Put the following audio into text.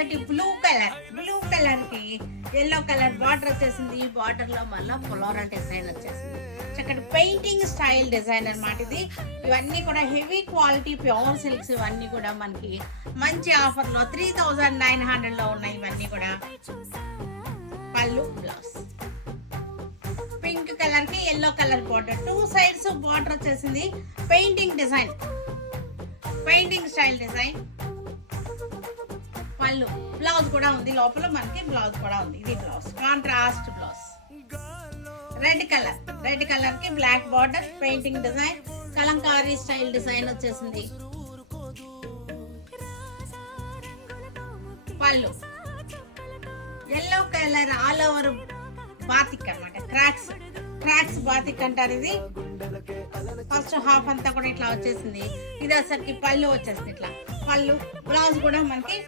చక్కటి blue colour కి yellow colour border వచ్చేసింది. ఈ బార్డర్ లో మళ్ళీ ఫ్లోరల్ డిజైన్ వచ్చేసింది. చక్కటి పెయింటింగ్ స్టైల్ డిజైన్ అన్నమాట ఇది. ఇవన్నీ కూడా హెవీ క్వాలిటీ ప్యూర్ సిల్క్స్. ఇవన్నీ కూడా మనకి మంచి ఆఫర్ లో 3900 లో ఉన్నాయి. ఇవన్నీ కూడా పళ్ళు బ్లౌజ్ పింక్ కలర్ కి yellow colour border, 2 sides border వచ్చేసింది. Painting style design. పళ్ళు బ్లౌజ్ కూడా ఉంది, లోపల మనకి బ్లౌజ్ కూడా ఉంది. ఇది blouse contrast blouse. Red colour కి black border, painting design, Kalamkari style design వచ్చేసింది. పళ్ళు yellow colour all over batik అన్నమాట. క్రాక్స్ బాతిక్ అంటారు. ఇది ఫస్ట్ హాఫ్ అంతా కూడా ఇట్లా వచ్చేసింది. ఇది అసలుకి పళ్ళు వచ్చేసింది. ఇట్లా పళ్ళు బ్లౌజ్ కూడా మనకి